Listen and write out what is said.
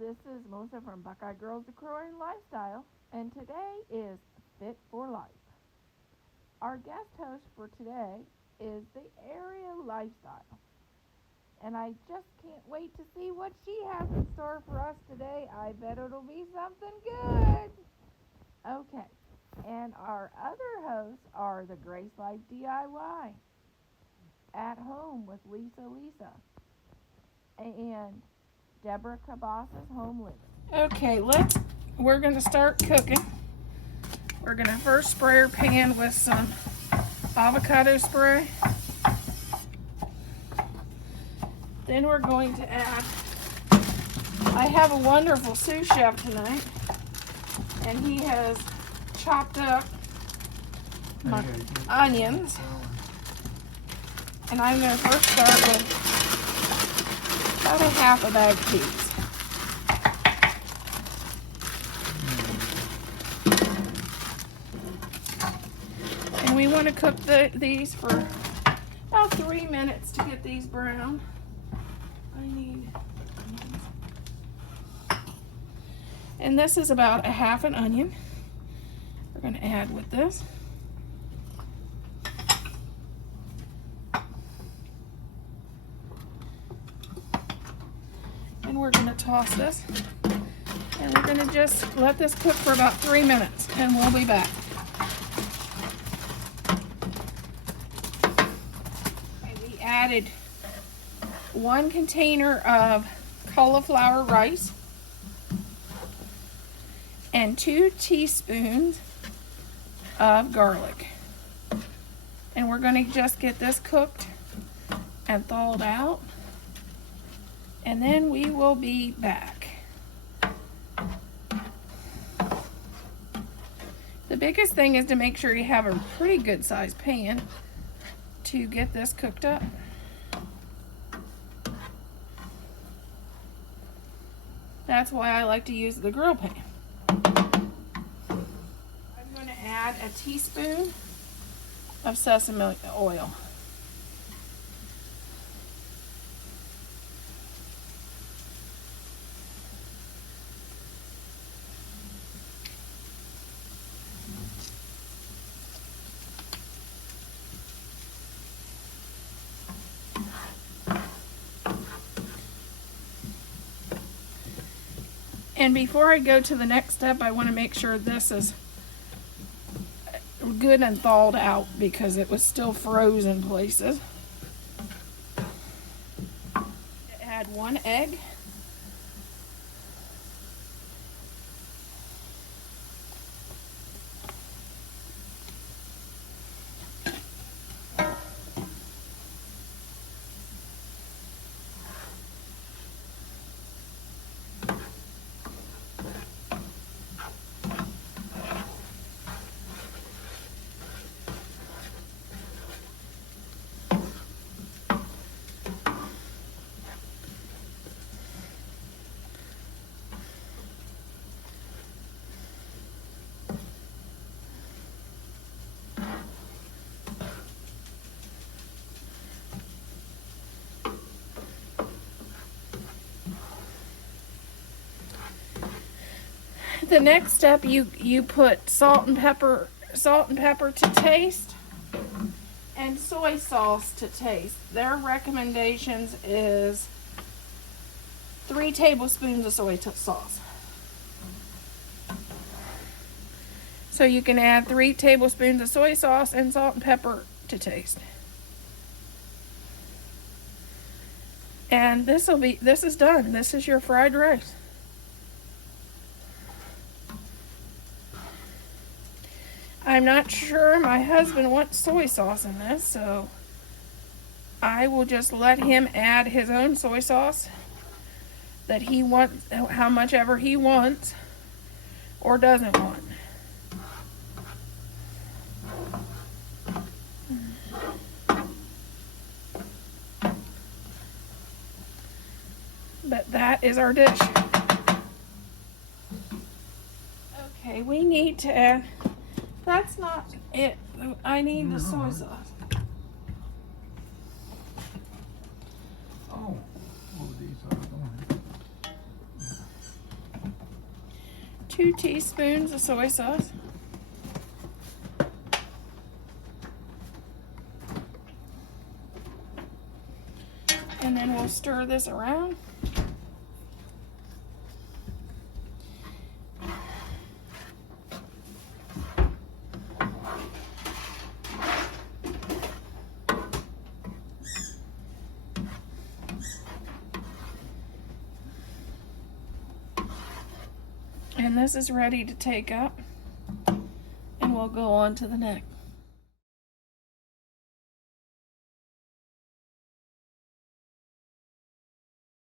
this is Melissa from Buckeye Girls Decroy Lifestyle, and today is Fit for Life. Our guest host for today is the Area Lifestyle, and I just can't wait to see what she has in store for us today. I bet it'll be something good. Okay, and our other hosts are the Grace Life DIY, At Home with Lisa, and Deborah Cabas's Home Living. Okay, we're going to start cooking. We're going to first spray our pan with some avocado spray. Then we're going to add, I have a wonderful sous chef tonight, and he has chopped up my onions. And I'm going to first start with about a half a bag of peas. And we want to cook these for about 3 minutes to get these brown. I need onions. And this is about a half an onion. We're going to add with this. And we're going to toss this, and we're going to just let this cook for about 3 minutes, and we'll be back. And we added 1 container of cauliflower rice and 2 teaspoons of garlic. And we're going to just get this cooked and thawed out. And then we will be back. The biggest thing is to make sure you have a pretty good sized pan to get this cooked up. That's why I like to use the grill pan. I'm going to add a teaspoon of sesame oil. And before I go to the next step, I want to make sure this is good and thawed out because it was still frozen places. Add 1 egg. The next step, you put salt and pepper to taste, and soy sauce to taste. Their recommendations is 3 tablespoons of soy sauce. So you can add 3 tablespoons of soy sauce and salt and pepper to taste. And this is done. This is your fried rice. I'm not sure my husband wants soy sauce in this, so I will just let him add his own soy sauce that he wants, how much ever he wants or doesn't want. But that is our dish. Okay, we need to add, that's not it. I need the soy sauce. Oh, these are going. teaspoons of soy sauce. And then we'll stir this around. And this is ready to take up, and we'll go on to the next.